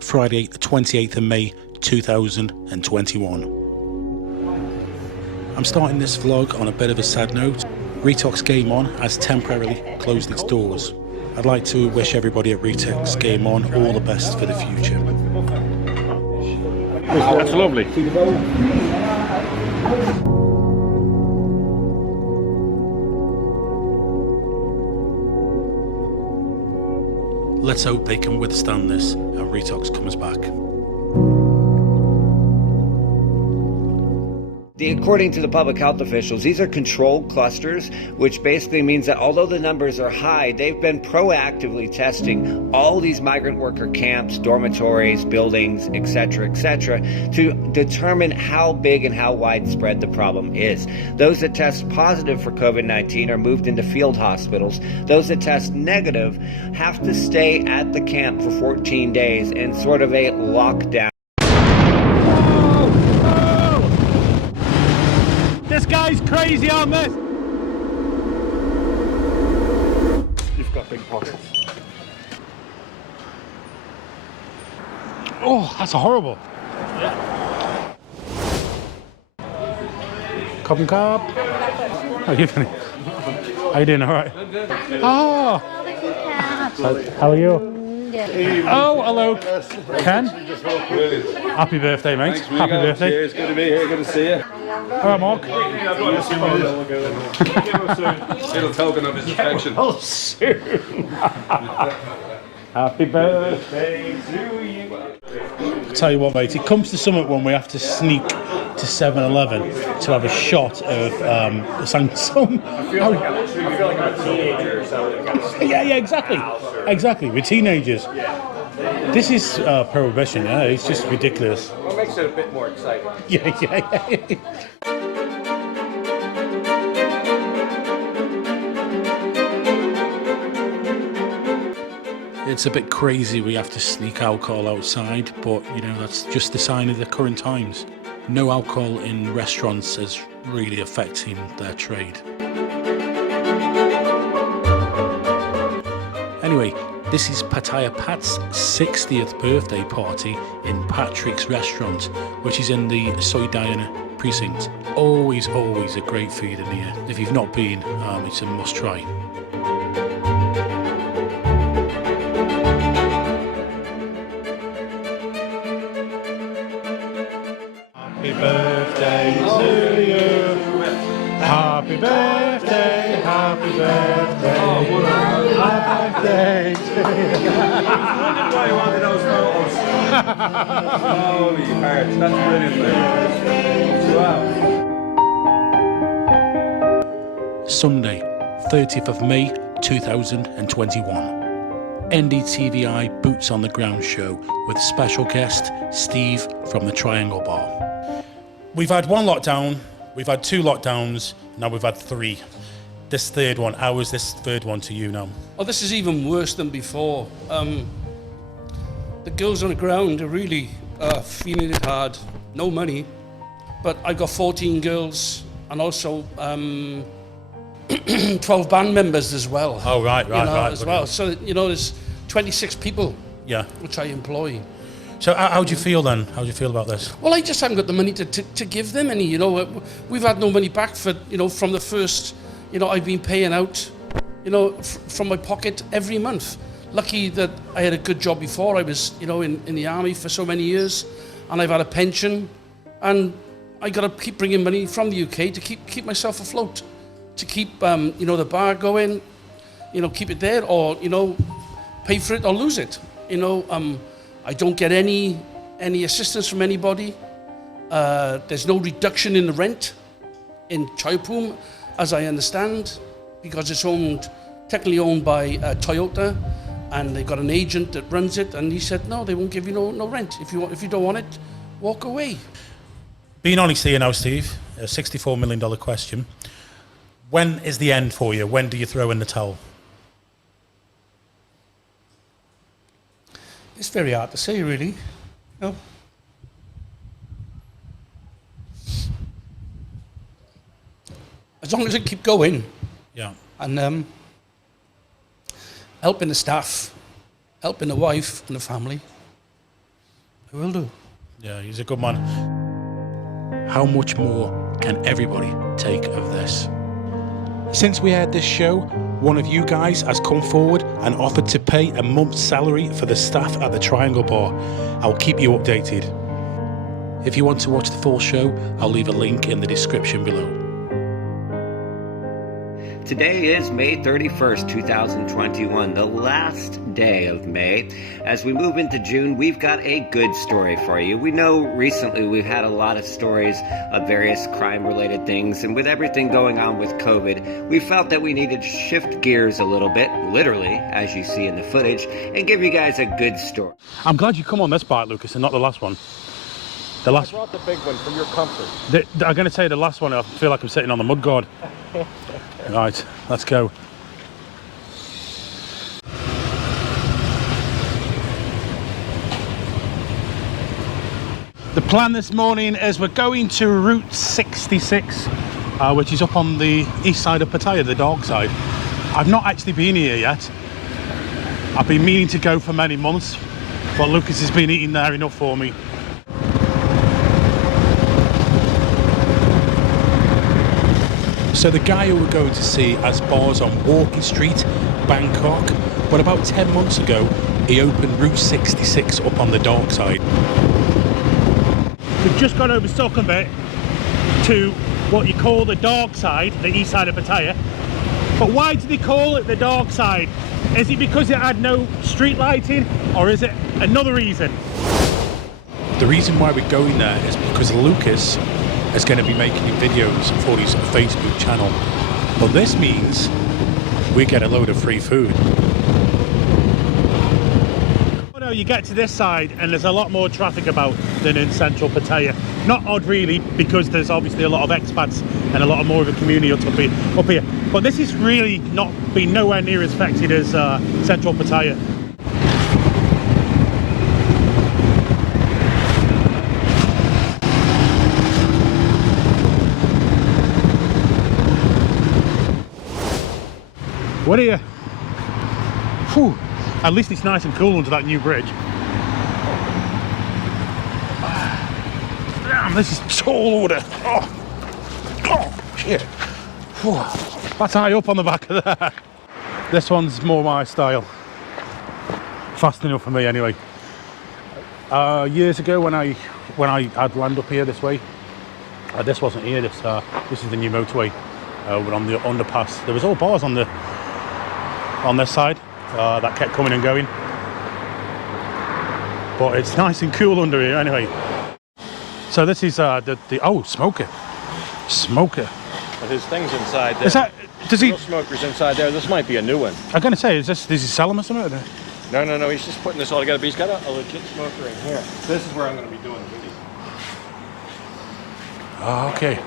Friday, the 28th of May 2021. I'm starting this vlog on a bit of a sad note. Retox Game On has temporarily closed its doors. I'd like to wish everybody at Retox Game On all the best for the future. That's lovely. Let's hope they can withstand this and Retox comes back. According to the public health officials, these are controlled clusters, which basically means that although the numbers are high, they've been proactively testing all these migrant worker camps, dormitories, buildings, etc., to determine how big and how widespread the problem is. Those that test positive for COVID-19 are moved into field hospitals. Those that test negative have to stay at the camp for 14 days in sort of a lockdown. This guy's crazy on this. You've got big pockets. Oh, that's horrible. Yeah. Cup and cup. How are you doing? How you doing? All right. Oh. How are you? Oh, hello, Ken. Happy birthday, mate. Happy birthday. Cheers, good to be here, good to see you. All right, Mark. Little token of his affection. Oh, soon. Happy birthday to you. I'll tell you what, mate, it comes to something when we have to sneak to 7-Eleven to have a shot of some. I feel like I'm a teenager or something. Yeah, exactly. Exactly, we're teenagers. This is prohibition, yeah, it's just ridiculous. What makes it a bit more exciting? Yeah. It's a bit crazy we have to sneak alcohol outside, but you know, that's just the sign of the current times. No alcohol in restaurants is really affecting their trade. Anyway, this is Pattaya Pat's 60th birthday party in Patrick's restaurant, which is in the Soidayana precinct. Always a great food in here. If you've not been, it's a must try. Happy birthday to you. Happy birthday, happy birthday. Happy birthday to you. I wondered why you wanted those photos. Holy hearts, that's brilliant. Wow. Sunday, 30th of May 2021. NDTVi Boots on the Ground show with special guest Steve from the Triangle Bar. We've had one lockdown, we've had two lockdowns, now we've had three. This third one, how is this third one to you now? Oh, this is even worse than before. The girls on the ground are really feeling it hard. No money, but I've got 14 girls and also 12 band members as well. Oh, right. As well. So, there's 26 people which I employ. So how do you feel then? How do you feel about this? Well, I just haven't got the money to give them any, We've had no money back for, from the first, I've been paying out, from my pocket every month. Lucky that I had a good job before. I was, in the army for so many years, and I've had a pension, and I got to keep bringing money from the UK to keep myself afloat, to keep, the bar going, keep it there, or, pay for it or lose it. I don't get any assistance from anybody. There's no reduction in the rent in Chayapum, as I understand, because it's technically owned by Toyota, and they've got an agent that runs it, and he said, no, they won't give you no rent. If you don't want it, walk away. Being honest here now, Steve, a $64 million question. When is the end for you? When do you throw in the towel? It's very hard to say, really. As long as I keep going, Yeah. and helping the staff, helping the wife and the family, I will do. Yeah, he's a good man. How much more can everybody take of this? Since we aired this show, one of you guys has come forward and offered to pay a month's salary for the staff at the Triangle Bar. I'll keep you updated. If you want to watch the full show, I'll leave a link in the description below. Today is May 31st, 2021, the last day of May. As we move into June, we've got a good story for you. We know recently we've had a lot of stories of various crime-related things, and with everything going on with COVID, we felt that we needed to shift gears a little bit, literally, as you see in the footage, and give you guys a good story. I'm glad you come on this bike, Lucas, and not the last one. The last. I brought the big one for your comfort. I'm going to say the last one, I feel like I'm sitting on the mudguard. Right, let's go. The plan this morning is we're going to Route 66, which is up on the east side of Pattaya, the dark side. I've not actually been here yet. I've been meaning to go for many months, but Lucas has been eating there enough for me. So the guy who we're going to see has bars on Walking Street, Bangkok, but about 10 months ago he opened Route 66 up on the dark side. We've just gone over Sukhumvit to what you call the dark side, the east side of Pattaya. But why do they call it the dark side? Is it because it had no street lighting, or is it another reason? The reason why we're going there is because Lucas is going to be making videos for his Facebook channel, but this means we get a load of free food. Oh no, you get to this side and there's a lot more traffic about than in central Pattaya. Not odd really, because there's obviously a lot of expats and a lot more of a community up here. But this is really not been nowhere near as affected as central Pattaya. What are you? Whew. At least it's nice and cool under that new bridge. Damn, this is tall order. Oh shit. Whew. That's high up on the back of there. This one's more my style. Fast enough for me anyway. Years ago when I had land up here this way, this wasn't here. This is the new motorway. We're on the underpass. There was all bars on this side that kept coming and going, but it's nice and cool under here anyway. So this is the oh, smoker. But his thing's inside there. Is that, does he? No smokers inside there. This might be a new one. I'm gonna say, does he sell them or something? No. He's just putting this all together. But he's got a legit smoker in here. This is where I'm going to be doing the video. Oh, okay.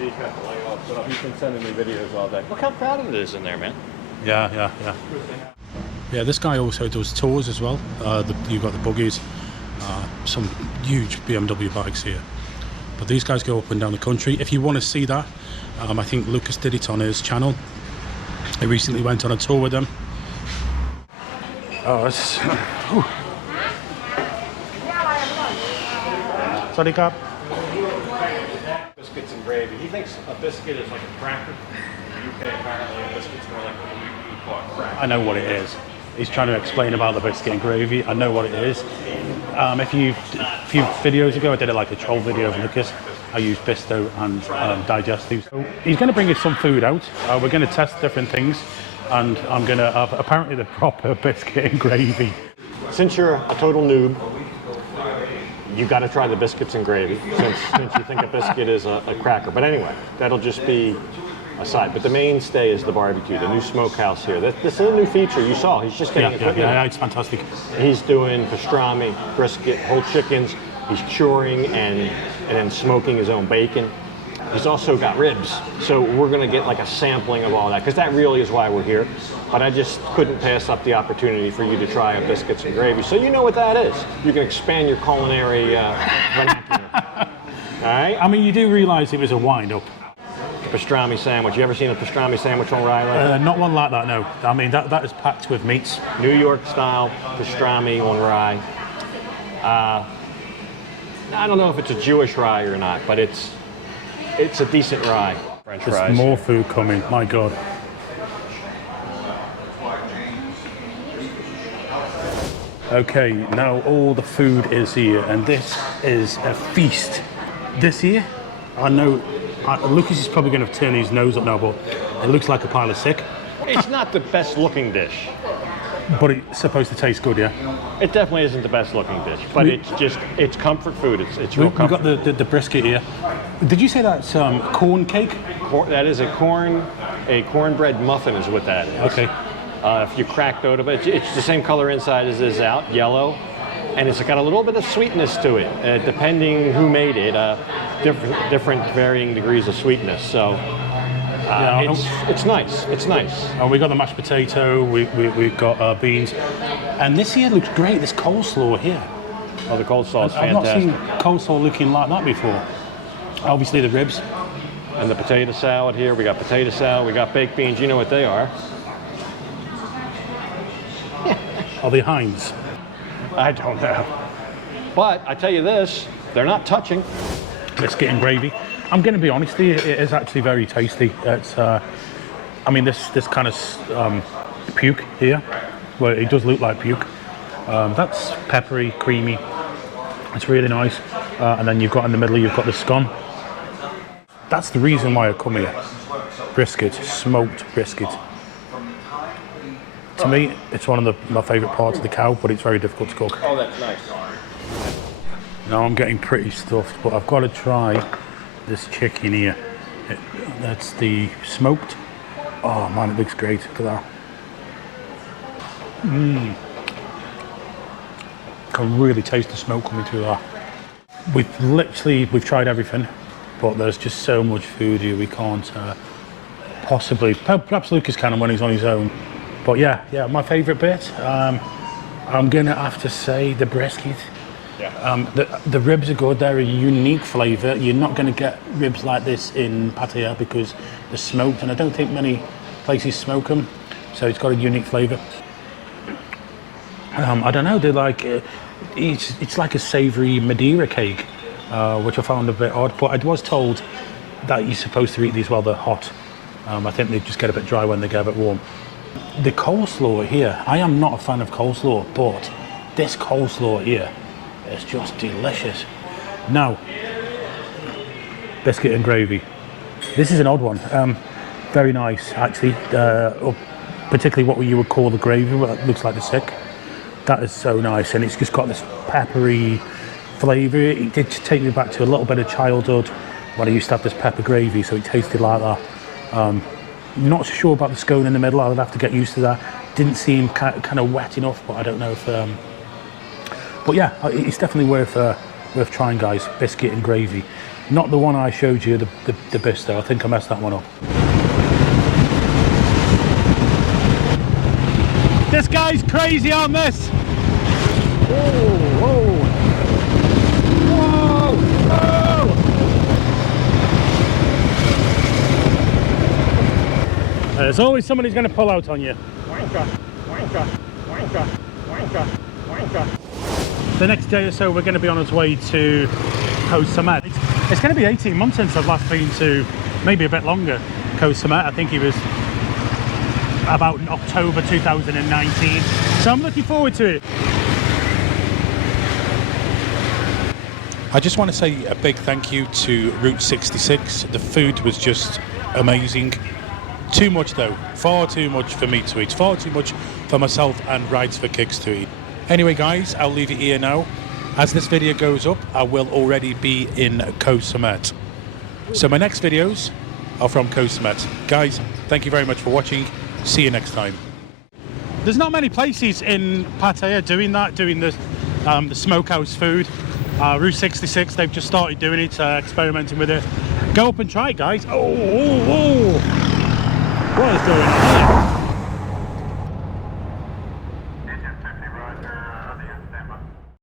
He's got the light off, so he's been sending me videos all day. Look how crowded it is in there, man. Yeah. Yeah, this guy also does tours as well. You've got the buggies, some huge BMW bikes here. But these guys go up and down the country. If you want to see that, I think Lucas did it on his channel. He recently went on a tour with them. Oh, this is... Sorry, Cap. Biscuits and gravy. He thinks a biscuit is like a cracker. In the UK, apparently, a biscuit's more like what we call a cracker. I know what it is. He's trying to explain about the biscuit and gravy. I know what it is. A few videos ago, I did like a troll video of Lucas. I used Bisto and digestives. So he's going to bring us some food out. We're going to test different things, and I'm going to have apparently the proper biscuit and gravy. Since you're a total noob, you got to try the biscuits and gravy, since you think a biscuit is a cracker. But anyway, that'll just be a side. But the mainstay is the barbecue, the new smokehouse here. This is a new feature. You saw, he's just getting equipment. Yeah, it's fantastic. He's doing pastrami, brisket, whole chickens. He's curing and then smoking his own bacon. He's also got ribs. So we're going to get like a sampling of all that, because that really is why we're here. But I just couldn't pass up the opportunity for you to try a biscuits and gravy. So you know what that is. You can expand your culinary vernacular. All right? I mean, you do realise it was a wind-up. pastrami sandwich. You ever seen a pastrami sandwich on rye like that? Not one like that, no. I mean, that is packed with meats. New York style pastrami on rye. I don't know if it's a Jewish rye or not, but it's a decent rye. French There's fries. more food coming, my God. Okay, now all the food is here, and this is a feast. This here, I know, Lucas is probably going to turn his nose up now, but it looks like a pile of sick. It's not the best looking dish. But it's supposed to taste good, yeah? It definitely isn't the best looking dish, but it's comfort food. It's real We've comfort. got the brisket here. Did you say that's corn cake? That is a cornbread muffin is what that is. Okay. If you cracked out of it, it's the same color inside as it is out, yellow, and it's got a little bit of sweetness to it, depending who made it. Different varying degrees of sweetness. So it's nice. It's nice. We got the mashed potato. We've got beans, and this here looks great. This coleslaw here. Oh, the coleslaw is I've not fantastic. seen coleslaw looking like that before. Obviously the ribs. And the potato salad here. We got potato salad. We got baked beans. You know what they are. Are they Heinz? I don't know. But I tell you this, they're not touching. Biscuit and gravy. I'm going to be honest here, it is actually very tasty. It's, I mean, this kind of puke here, well, it does look like puke. That's peppery, creamy. It's really nice. And then you've got in the middle, you've got the scone. That's the reason why I come here. Brisket, smoked brisket. To me, it's one of my favourite parts of the cow, but it's very difficult to cook. Oh, that's nice. Now I'm getting pretty stuffed, but I've got to try this chicken here. That's the smoked. Oh man, it looks great. Look at that. I can really taste the smoke coming through that. We've tried everything, but there's just so much food here we can't possibly. Perhaps Lucas can when he's on his own. But yeah, my favourite bit. I'm gonna have to say the brisket. Yeah. The ribs are good. They're a unique flavour. You're not going to get ribs like this in Pattaya because they're smoked, and I don't think many places smoke them. So it's got a unique flavour. I don't know. They're like it's like a savoury Madeira cake, which I found a bit odd. But I was told that you're supposed to eat these while they're hot. I think they just get a bit dry when they get a bit warm. The coleslaw here. I am not a fan of coleslaw, but this coleslaw here. It's just delicious. Now, biscuit and gravy. This is an odd one. Very nice, actually. Particularly what you would call the gravy, what looks like the sick. That is so nice, and it's just got this peppery flavour. It did take me back to a little bit of childhood when I used to have this pepper gravy, so it tasted like that. Not so sure about the scone in the middle. I'd have to get used to that. Didn't seem kind of wet enough, but I don't know if. But yeah, it's definitely worth trying, guys. Biscuit and gravy. Not the one I showed you, the bisto. I think I messed that one up. This guy's crazy on this. Whoa, whoa, whoa, whoa. There's always somebody who's going to pull out on you. Wanker, wanker, wanker, wanker, wanker. The next day or so, we're going to be on our way to Koh Samet. It's going to be 18 months since I've last been to, maybe a bit longer, Koh Samet. I think it was about October 2019. So I'm looking forward to it. I just want to say a big thank you to Route 66. The food was just amazing. Too much though, far too much for me to eat, far too much for myself and Rides for Kicks to eat. Anyway guys, I'll leave it here now. As this video goes up, I will already be in Koh Samet. So my next videos are from Koh Samet. Guys, thank you very much for watching. See you next time. There's not many places in Pattaya doing the smokehouse food. Route 66, they've just started doing it, experimenting with it. Go up and try it, guys. Oh, what is going on there?